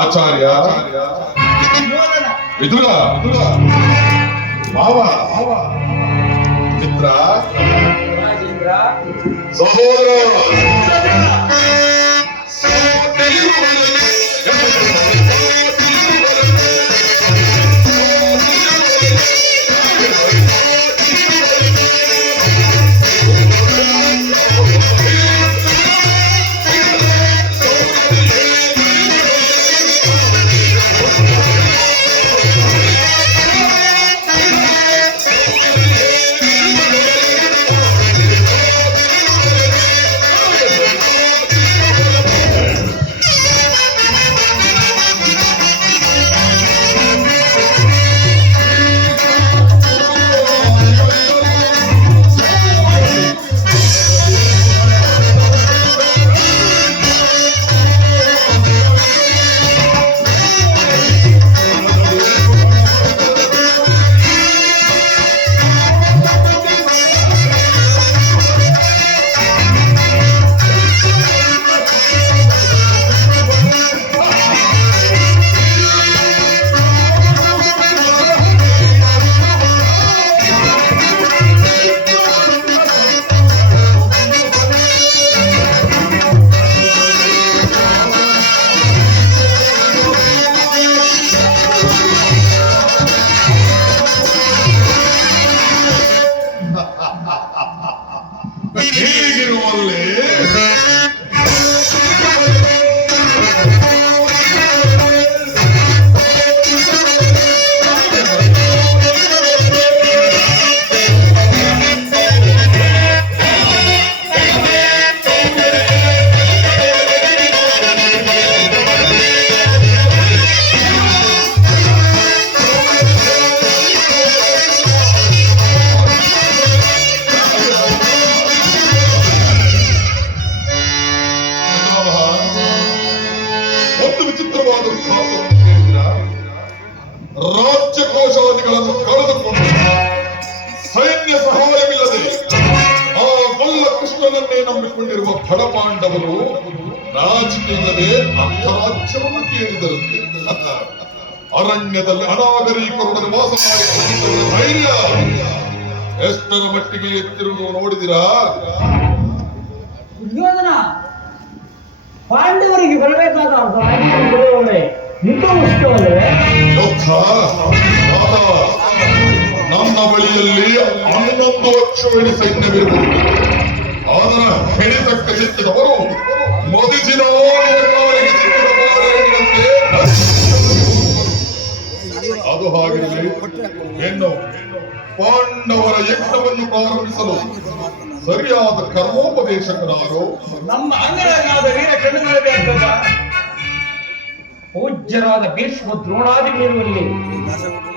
ಆಚಾರ್ಯ ವಿದುರ ಮಾವ ಮಿತ್ರ ಸಹೋದರ ರಾಜ್ಯಕೋಶಾದಿಗಳನ್ನು ಕಳೆದುಕೊಂಡು ಸೈನ್ಯ ಸಹಾಯವಿಲ್ಲದೆ ಆ ಕೊಲ್ಲ ಕೃಷ್ಣನನ್ನೇ ನಂಬಿಕೊಂಡಿರುವ ಫಡಪಾಂಡವರು ರಾಜಕೀಯಲ್ಲದೆ ಅರ್ಧರಾಜ್ಯವನ್ನು ಕೇಳಿದರಂತೆ. ಅರಣ್ಯದಲ್ಲಿ ಅನಾಗರಿಕರೊಡನೆ ವಾಸ ಮಾಡಿಕೊಂಡಿದ್ದವರ ಧೈರ್ಯ ಎಷ್ಟರ ಮಟ್ಟಿಗೆ ಎತ್ತಿರುವುದು ನೋಡಿದಿರಾ? ದುರ್ಯೋಧನ ಪಾಂಡವರಿಗೆ ಬರಬೇಕಾದ ನಮ್ಮ ಬಳಿಯಲ್ಲಿ 11 ಲಕ್ಷ ಸೈನ್ಯವಿರಬಹುದು. ಅದರ ಹಿಡಿತಕ್ಕ ಸಿಕ್ಕಿದವರು ಮದಿಸಿದ ಅದು ಹಾಗಿರಲಿ. ಹೆಣ್ಣು ಪಾಂಡವರ ಯಜ್ಞವನ್ನು ಪ್ರಾರಂಭಿಸಲು ಸರಿಯಾದ ಕರ್ಮೋಪದೇಶಕರಾರು ನಮ್ಮ ಅಂಗನಾದ ವೀರ ಕಣ್ಣುಗಳಿರಬೇಕಲ್ಲ. ಪೂಜ್ಯರಾದ ಭೀಷ್ಮ ದ್ರೋಣಾದಿಗಳಿರುವಲ್ಲಿ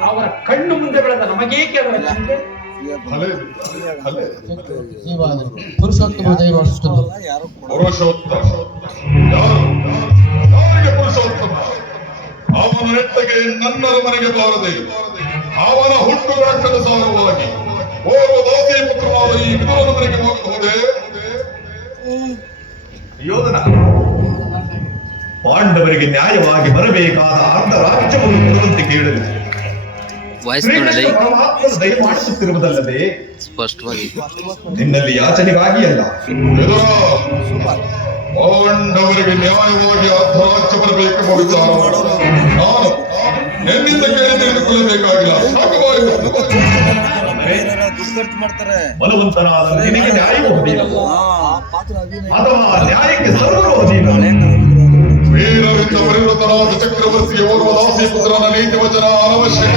ಅವರ ಕಣ್ಣು ಮುಂದೆ ಬೆಳೆದ ನಮಗೇಕೆ ಅವರ ಚಿಂತೆ? ಪುರುಷೋತ್ತಮ ಪುರುಷೋತ್ತಮ ಯಾರಿಗೆ ಪುರುಷೋತ್ತಮ? ಅವನ ನೆಟ್ಟಗೆ ನನ್ನರ ಮನೆಗೆ ಬಾರದೆ ಅವನ ಹುಟ್ಟುಗಾಟದ ಸಾರವಾಗಿ ಓರ್ವ ದಾಸಿ ಪುತ್ರನಾದ ಈ ವಿದುರನ ಮನೆಗೆ ಹೋದೆ. ಯೋಧನ ಪಾಂಡವರಿಗೆ ನ್ಯಾಯವಾಗಿ ಬರಬೇಕಾದ ಅರ್ಧ ರಾಜ್ಯವನ್ನು ಕೊಡುವಂತೆ ಕೇಳಲು ದಯ ಮಾಡಿಸುತ್ತಿರುವುದಲ್ಲದೆ ಸ್ಪಷ್ಟವಾಗಿ ನಿನ್ನಲ್ಲಿ ಯಾಚನೆಗಾಗಿ ಅಲ್ಲ. ಪಾಂಡವರಿಗೆ ನ್ಯಾಯವಾಗಿ ಅರ್ಧ ರಾಜ್ಯ ಬರಬೇಕೆಂಬ ವಿಚಾರ ನಾನು ಎನ್ನಿಂದ ಕೇಳಿ ತಿಳಿದುಕೊಳ್ಳಬೇಕಾಗಿಲ್ಲ. ಬಲವಂತನಾದ ನಿನಗೆ ನ್ಯಾಯವೂ ಅಧೀನವೋ ಅಥವಾ ನ್ಯಾಯಕ್ಕೆ ಸರ್ವರೂ ಅಧೀನ? ವೀರರಿಂದ ಪರಿವೃತನಾದ ಚಕ್ರವರ್ತಿಗೆ ಓರ್ವ ದಾಸಿ ಪುತ್ರನ ನೀತಿ ವಚನ ಅನವಶ್ಯಕ.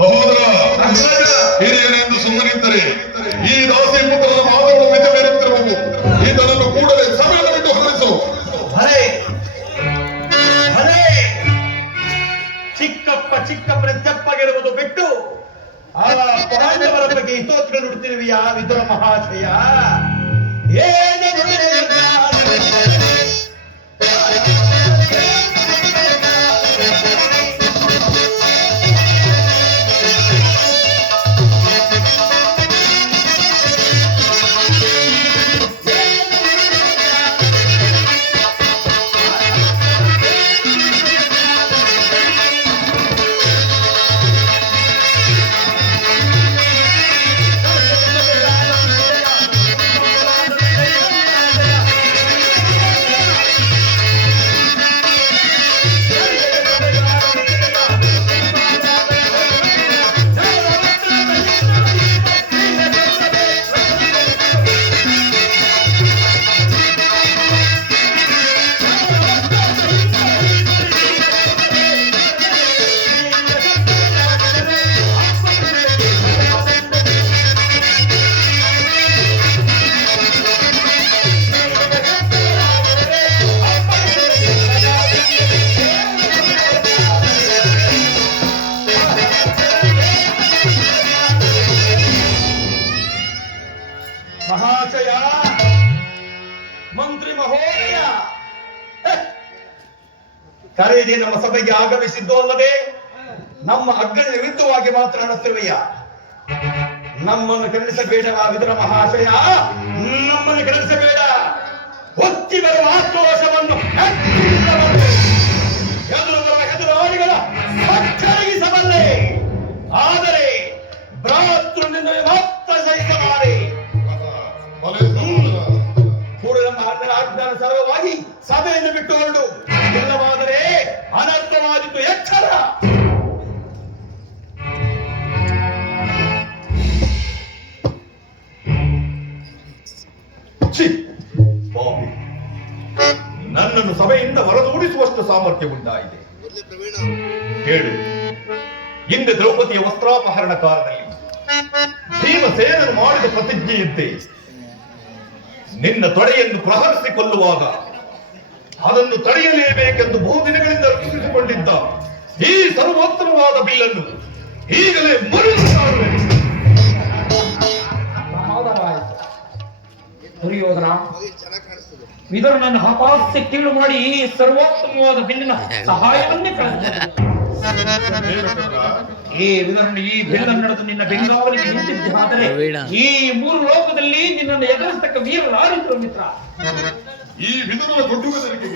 ಸಹೋದರ ಹಿರಿಯನೆಂದು ಸುಮ್ಮನಿದ್ದರೆ ಈ ದಾಸಿ ಪುತ್ರನ ಮಾತುಗಳು ಮಿತಿ ಮೀರುತ್ತಿರುವುದು. ಈತನನ್ನು ಕೂಡಲೇ ಸಭೆಯನ್ನು ಬಿಟ್ಟು ಹೊರಡಿಸು. ಚಿಕ್ಕಪ್ಪನ ತೆಪ್ಪಗಿರುವುದು ಬಿಟ್ಟು ಆ ಪಾಂಡವರ ಬಗ್ಗೆ ಹಿತೋತ್ಗಳು ನುಡ್ತಿರುವಿಯಾ ವಿದುರ ಮಹಾಶಯ? ಮಹಾಶಯ, ಮಂತ್ರಿ ಮಹೋದಯ, ಕರೆಯದೆ ನಮ್ಮ ಸಭೆಗೆ ಆಗಮಿಸಿದ್ದು ಅಲ್ಲದೆ ನಮ್ಮ ಅಗ್ಗದ ವಿರುದ್ಧವಾಗಿ ಮಾತನಾಡುತ್ತಿರುವೆಯ. ನಮ್ಮನ್ನು ಕೆರಳಿಸಬೇಡ ವಿದುರ ಮಹಾಶಯ, ನಮ್ಮನ್ನು ಕೆರಳಿಸಬೇಡ. ಒತ್ತಿ ಬರುವ ಆಕ್ರೋಶವನ್ನು ಹೆದರಾಳಿಗಳ ಅಚ್ಚರಿಸಬಲ್ಲೆ, ಆದರೆ ಭ್ರಾತೃನಿಂದ ಮಾತ್ರ ಸಹಿಸಲಾರೆ. ಕೂಡಲ ನಮ್ಮ ಅಣ್ಣನ ಆಜ್ಞಾನುಸಾರವಾಗಿ ಸಭೆಯನ್ನು ಬಿಟ್ಟು ಹೊರಡು, ಇಲ್ಲವಾದರೆ ಅನರ್ಥವಾದಿತ್ತು ಎಚ್ಚರ. ಸ್ವಾಮಿ, ನನ್ನನ್ನು ಸಭೆಯಿಂದ ಹೊರದೂಡಿಸುವಷ್ಟು ಸಾಮರ್ಥ್ಯ ಉಂಟಾಗಿದೆ. ಕೇಳು, ಹಿಂದೆ ದ್ರೌಪದಿಯ ವಸ್ತ್ರಾಪಹರಣ ಕಾಲದಲ್ಲಿ ಭೀಮಸೇನನು ಮಾಡಿದ ಪ್ರತಿಜ್ಞೆಯಂತೆ ನಿನ್ನ ತೊಡೆಯನ್ನು ಪ್ರಹರಿಸಿ ಕೊಲ್ಲುವಾಗ ಅದನ್ನು ತಡೆಯಲೇಬೇಕೆಂದು ಬಹುದಿನಗಳಿಂದ ರಕ್ಷಿಸಿಕೊಂಡಿದ್ದ ಈ ಸರ್ವೋತ್ತಮವಾದ ಬಿಲ್ಲನ್ನು ಈಗಲೇ ಮುರಿದು ದುರ್ಯೋಧನ, ವಿದುರನನ್ನು ಅಪಹಾಸ್ಯ ಕೀಳು ಮಾಡಿ ಈ ಸರ್ವೋತ್ತಮವಾದ ಬಿಲ್ಲಿನ ಸಹಾಯವನ್ನೇ ಈ ವಿದುರನು ಈ ಬಿಲ್ಲನ್ನು ನಡೆದು ನಿನ್ನ ಬೆಂಗಾವಲಿಗೆ ನಿಂತಿದ್ದಾದರೆ ಈ ಮೂರು ಲೋಕದಲ್ಲಿ ನಿನ್ನನ್ನು ಎದುರಿಸತಕ್ಕ ವೀರರಾರಿದ್ರು ಮಿತ್ರ. ಈ ವಿದುರನ ಕೊಟ್ಟುವುದರಿಗೆ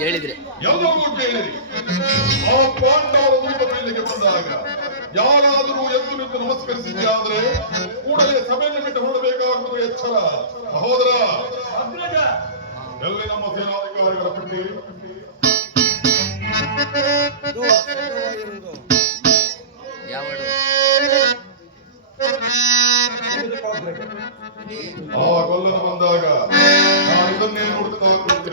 ಹೇಳಿದ್ರೆ ಎಲ್ಲವೂ ಕೇಳಿರಿ. ಆ ಪಾಂಡವರ ರೂಪದಲ್ಲಿಗೆ ಬಂದಾಗ ಯಾರಾದರೂ ಎದ್ದು ನಿಂತು ನಮಸ್ಕರಿಸಿದ್ದಾದ್ರೆ ಕೂಡಲೇ ಸಭೆಯನ್ನು ಬಿಟ್ಟು ಹೊರಡಬೇಕಾಗುವುದು ಎಚ್ಚರ. ಮಹೋದರ, ಎಲ್ಲಿ ನಮ್ಮ ಸೇನಾಧಿಕಾರಿಗಳ ಪಟ್ಟಿ? ಆ ಕೊಲ್ಲನ ಬಂದಾಗ ನಾನು ಇದನ್ನೇ ನೋಡುತ್ತಾ ಕೂತಿದ್ದೆ.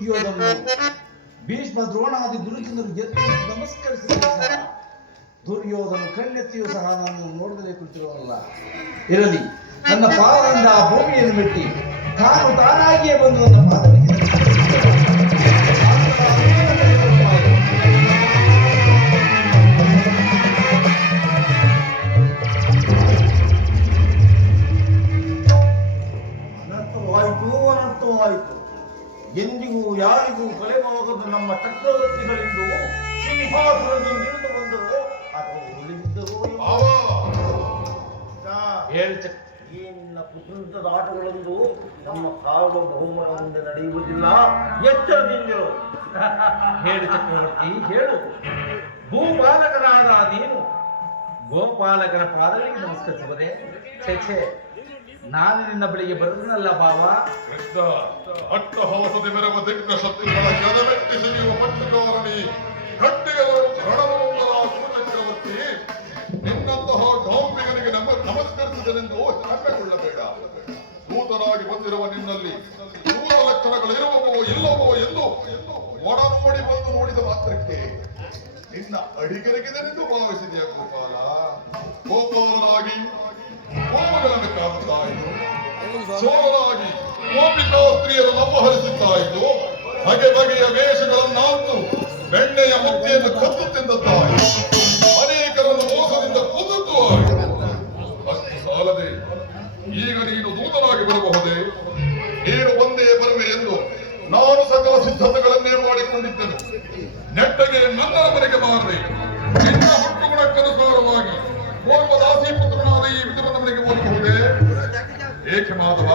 ದುರ್ಯೋಧನ ಭೀಷ್ಮ ದ್ರೋಣಾದಿ ಗುರುಜನರು ಎದ್ದು ನಮಸ್ಕರಿಸಿದರು ಸಹ ದುರ್ಯೋಧನ ಕಣ್ಣೆತ್ತಿಯೂ ಸಹ ನಾನು ನೋಡದಲೇ ಕುಳಿತಿರೋಲ್ಲ. ಇರಲಿ, ನನ್ನ ಪಾದದಿಂದ ಆ ಭೂಮಿಯನ್ನು ಮೆಟ್ಟಿ ತಾನು ತಾನಾಗಿಯೇ ಬಂದು ನನ್ನ ಪಾದಕ್ಕೆ ಅನರ್ಥವಾಯಿತು. ಎಂದಿಗೂ ಯಾರಿಗೂ ಕಳೆವಾಗದ ನಮ್ಮ ಚಕ್ರವರ್ತಿಗಳೆಂದು ಸಿಂಹಾಸನದಲ್ಲಿ ಇಳಿದು ಬಂದರು ಅಥವಾ ಉಳಿದಿದ್ದರೋ ಈ ನಿನ್ನ ಕುತಂತ್ರದ ಆಟಗಳೊಂದು ನಮ್ಮ ಸಾರ್ವಭೌಮರ ಮುಂದೆ ನಡೆಯುವುದಿಲ್ಲ. ಎಚ್ಚರದಿಂದಿರು. ಹೇಳು ಚಕ್ರವರ್ತಿ, ಹೇಳು. ಭೂಪಾಲಕನಾದ ನೀನು ಗೋಪಾಲಕನ ಪಾದಗಳಿಗೆ ನಮಸ್ಕರಿಸುವುದೇ? ಛೇ, ನಾನು ನಿನ್ನ ಬಳಿಗೆ ಬರುವುದಲ್ಲ ಭಾವ. ಕೃಷ್ಣ, ಅಟ್ಟಹಾಸದ ಮೆರವ ದಿಗ್ನ ಶತ್ರುಗಳ ಎದೆಮೆಟ್ಟಿ ಸಿರಿಯುವ ಪಟ್ಟುಗಾರನಿ ಗಟ್ಟಿಗರು ರಣಮಂಗಲ ಚಕ್ರವರ್ತಿ, ನಿನ್ನಂತಹ ಗಾಂಬಿಗನಿಗೆ ನಮಸ್ಕರಿಸಿದನೆಂದು ಹೆಮ್ಮೆಗೊಳ್ಳಬೇಡ. ದೂತನಾಗಿ ಬಂದಿರುವ ನಿನ್ನಲ್ಲಿ ದೂರ ಲಕ್ಷಣಗಳು ಇರುವವೋ ಇಲ್ಲವೋ ಎಂದು ಒಡನೋಡಿ ಬಂದು ನೋಡಿದ ಮಾತ್ರಕ್ಕೆ ನಿನ್ನ ಅಡಿಗೆರಗಿದನೆಂದು ಭಾವಿಸಿದೆಯ ಗೋಪಾಲ? ಗೋಪಾಲನಾಗಿ ಗೋವುಗಳನ್ನು ಕಾಣುತ್ತಾಯಿತು, ಸೋಲರಾಗಿ ಗೋಪಿಕಾ ಸ್ತ್ರೀಯರನ್ನು ಅಪಹರಿಸುತ್ತಾಯಿತು, ಬಗೆ ಬಗೆಯ ವೇಷಗಳನ್ನಾಂತು ಬೆಣ್ಣೆಯ ಮುಕ್ತಿಯನ್ನು ಕದ್ದು ತಿಂದದ್ದಾಯಿತು, ಅನೇಕರನ್ನು ಮೋಸದಿಂದ ಕುದುತ್ತು ಆಯಿತು. ಅಷ್ಟು ಸಾಲದೆ ಈಗ ನೀನು ದೂತನಾಗಿ ಬರಬಹುದೇ? ನೀನು ಒಂದೇ ಬರುವೆ ಎಂದು ನಾನು ಸಕಲ ಸಿದ್ಧತೆಗಳನ್ನೇ ಮಾಡಿಕೊಂಡಿದ್ದೆನು. ನೆಟ್ಟಗೆ ನನ್ನ ಮನೆಗೆ ಬಾರದೆ ನಿನ್ನ ಹುಟ್ಟುಗುಣಕ್ಕನುಸಾರವಾಗಿ ಪೂರ್ವ ದಾಸೀಪುತ್ರನಾದ ಈ ವಿದುರನ ಮನೆಗೆ ಹೋಗಬಹುದೇ? ಏಕೆ ಮಾಧವ?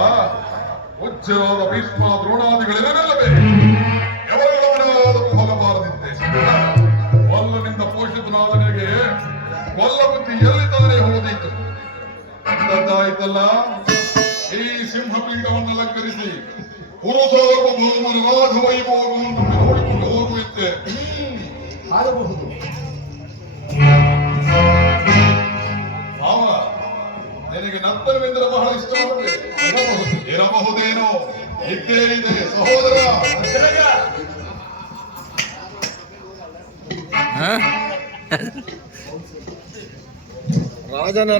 ಉಜ್ಜರಾದ ಭೀಷ್ಮ ದ್ರೋಣಾದಿಗಳೆಲ್ಲವೇ ఎవరిలో ಹೋಗಬಾರದಿದ್ದೆ. ಕೊಲ್ಲನಿಂದ ಪೋಷಿತನಾದ ನಿನಗೆ ಕೊಲ್ಲ ಬುದ್ಧಿ ಎಲ್ಲಿ ತಾನೇ ಹೋದೀತು? ಅಂದದ್ದಾಯ್ತಲ್ಲ, ಈ ಸಿಂಹಪೀಠವನ್ನು ಅಲಂಕರಿಸಿ ಪುರುಷಾರ್ವಭೌಮನ ರಾಜವೈಭವವನ್ನು ನೋಡಿಕೊಂಡು ಹೋಗುವಿದ್ದೆ. ಆಗಬಹುದು. ಮಾವ, ನಿನಗೆ ನರ್ತನವೆಂದರೆ ಬಹಳ ಇಷ್ಟವಾಗಿದೆ. ಇರಬಹುದೇನೋ? ಇದ್ದೇ ಇದೆ ಸಹೋದರ. ರಾಜನ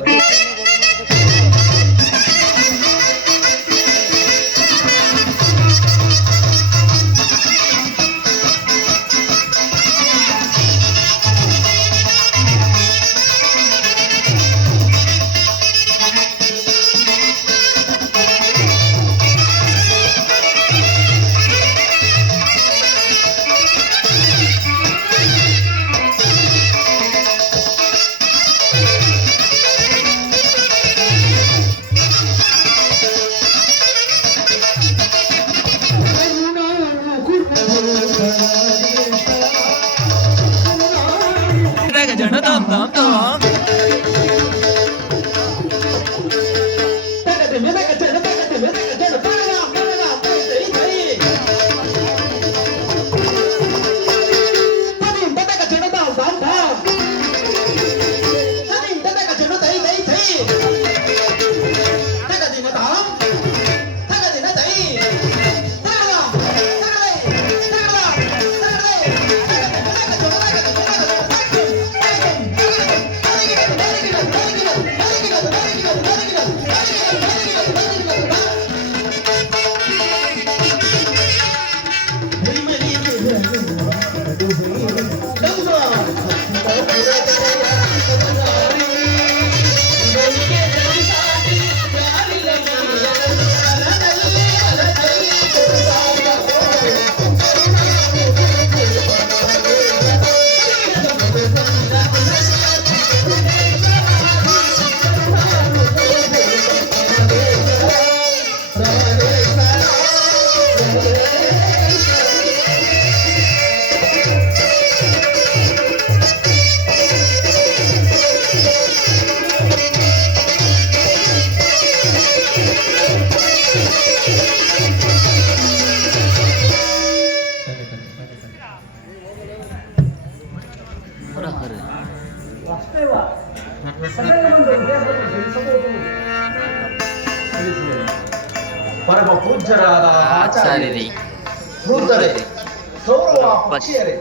ಪರಮ ಪೂಜ್ಯರಾದ ಆಚಾರ್ಯರೇ, ವೃದ್ಧರೇ, ಕೌರವ ಪಕ್ಷಿಯರೇ,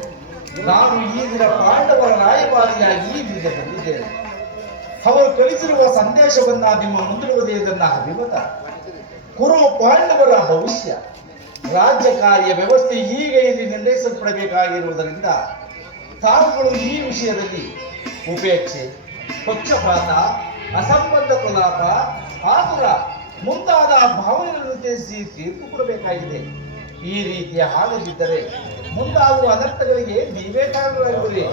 ನಾನು ಈ ದಿನ ಪಾಂಡವರ ರಾಯಭಾರಿಯಾಗಿ ಇಲ್ಲಿಗೆ ಬಂದಿದ್ದೇನೆ. ಅವರು ಕಳಿಸಿರುವ ಸಂದೇಶವನ್ನ ನಿಮ್ಮ ಮುಂದಿರುವುದೇ ನನ್ನ ಅಭಿಮತ. ಕುರು ಪಾಂಡವರ ಭವಿಷ್ಯ ರಾಜ್ಯ ಕಾರ್ಯ ವ್ಯವಸ್ಥೆ ಈಗ ಇಲ್ಲಿ ನಿರ್ಣಯಿಸಲ್ಪಡಬೇಕಾಗಿರುವುದರಿಂದ ತಾವುಗಳು ಈ ವಿಷಯದಲ್ಲಿ ಉಪೇಕ್ಷೆ, ಪಕ್ಷಪಾತ, ಅಸಂಬದ್ಧ ಪ್ರಲಾಪ, ಆತುರ ಮುಂತಾದ ಭಾವನೆಗಳನ್ನು ತ್ಯಜಿಸಿ ತೀರ್ಪು ಕೊಡಬೇಕಾಗಿದೆ. ಈ ರೀತಿಯ ಆಗದಿದ್ದರೆ ಮುಂದಾಗುವ ಅನರ್ಥಗಳಿಗೆ ನೀವೇ ಕಾರಣರಾಗುವಿರಿ.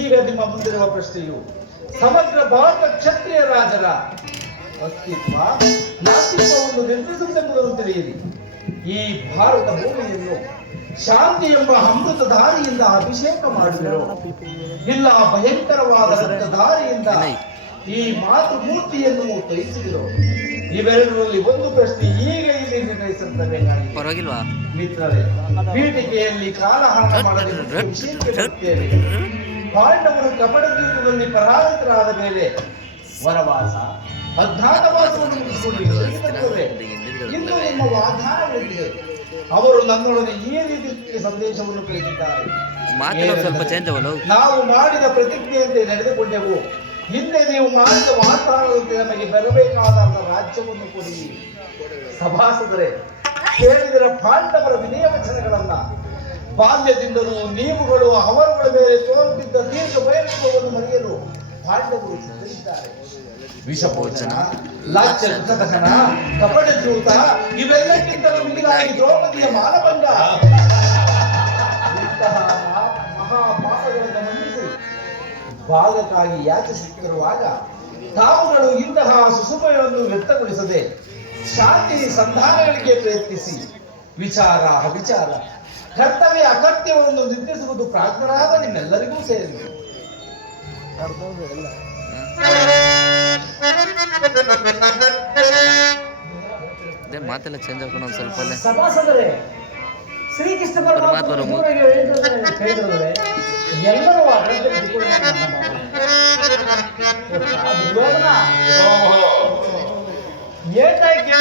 ಈಗ ನಿಮ್ಮ ಮುಂದಿರುವ ಪ್ರಶ್ನೆಯು ಸಮಗ್ರ ಭಾರತ ಕ್ಷತ್ರಿಯ ರಾಜರ ಅಸ್ತಿತ್ವ ನಾಸ್ತಿತ್ವವನ್ನು ನಿರ್ಮಿಸುವುದೆಂಬುದನ್ನು ತಿಳಿಯಿರಿ. ಈ ಭಾರತ ಭೂಮಿಯನ್ನು ಶಾಂತಿ ಎಂಬ ಅಮೃತ ದಾರಿಯಿಂದ ಅಭಿಷೇಕ ಮಾಡಿದರು, ಇಲ್ಲ ಭಯಂಕರವಾದ ರಕ್ತಧಾರಿಯಿಂದ ಈ ಮಾತೃಮೂರ್ತಿಯನ್ನು ತೋರಿಸಿದರು. ಇವೆರಡರಲ್ಲಿ ಒಂದು ಪ್ರಶ್ನೆ ಈಗ ಇಲ್ಲಿ ನಿರ್ಣಯಿಸಬೇಕಾಗಿದೆ. ಪರವಾಗಿಲ್ವಾ ಮಿತ್ರರೇ, ಪೀಠಿಕೆಯಲ್ಲಿ ಕಾಲಹರಣ ಮಾಡಲು ವಿಷಯಕ್ಕೆ ಬರುತ್ತೇವೆ. ಪಾಂಡವರು ಕಪಟ ಯುದ್ಧದಲ್ಲಿ ಪರಾಜಿತರಾದ ಮೇಲೆ ವನವಾಸ, ಅಜ್ಞಾತವಾಸವನ್ನು ಮುಗಿಸಿಕೊಂಡು ಹಿಂದಿರುಗಿ ಬಂದವರೇ. ಇನ್ನು ನಿಮ್ಮ ವಾಗ್ದಾನಗಳಿದೆ. ಅವರು ನನ್ನೊಡನೆ ಈ ರೀತಿ ಸಂದೇಶವನ್ನು ಕಳಿಸಿದ್ದಾರೆ. ಮಾತನ್ನ ಸ್ವಲ್ಪ ಚೇಂಜ್ ಅವಲ್ಲ. ನಾವು ಮಾಡಿದ ಪ್ರತಿಜ್ಞೆಯಂತೆ ನಡೆದುಕೊಂಡೆವು. ಹಿಂದೆ ನೀವು ಮಾಡಿದ ವಾಗ್ದಾನದಂತೆ ನಮಗೆ ಬರಬೇಕಾದ ರಾಜ್ಯವನ್ನು ಕೊಡಿ. ಸಭಾಸದರೇ, ಕೇಳಿದರ ಪಾಂಡವರ ವಿನಯ ವಚನಗಳನ್ನ. ಬಾಲ್ಯದಿಂದಲೂ ನೀವುಗಳು ಅವರುಗಳ ಮೇಲೆ ತೋರುತ್ತಿದ್ದ ದೀರ್ಘ ವೈರತ್ವವನ್ನು ಮರೆಯಲು ಪಾಂಡವರು ಸಿದ್ಧರಿದ್ದಾರೆ. ವಿಷಭೋಜನ, ಲಾಚ್ಯ ಕಥನ, ಕಪಟ ಜೂತ ಇವೆಲ್ಲಕ್ಕಿಂತಲೂ ಮಿಗಿಲಾಗಿ ದ್ರೌಪದಿಯ ಮಾನಭಂಗ ಇಂತಹ ಮಹಾಪಾಪಗಳನ್ನು ಮನ್ನಿಸಿ ಭಾಗಕ್ಕಾಗಿ ಯಾಚಿಸುತ್ತಿರುವಾಗ ತಾವುಗಳು ಇಂತಹ ಸುಸುಭೆಯನ್ನು ವ್ಯಕ್ತಗೊಳಿಸದೆ ಶಾಂತಿ ಸಂಧಾನಗಳಿಗೆ ಪ್ರಯತ್ನಿಸಿ ವಿಚಾರ ಅವಿಚಾರ, ಕರ್ತವ್ಯ ಅಕರ್ತವ್ಯವನ್ನು ನಿರ್ಧರಿಸುವುದು ಪ್ರಾಜ್ಞರಾದ ನಿಮ್ಮೆಲ್ಲರಿಗೂ ಸೇರಿದೆ. ಮಾತೆಲ್ಲ ಚೇಂಜ್ ಆಗ್ಕೊಂಡು ಒಂದು ಸ್ವಲ್ಪ ಸಭಾಸದರೇ, ಶ್ರೀಕೃಷ್ಣ ಪರಮಾತ್ಮರು ಎಲ್ಲರೂ ಪಿತಾಮಹ, ಏಟಾಗಿ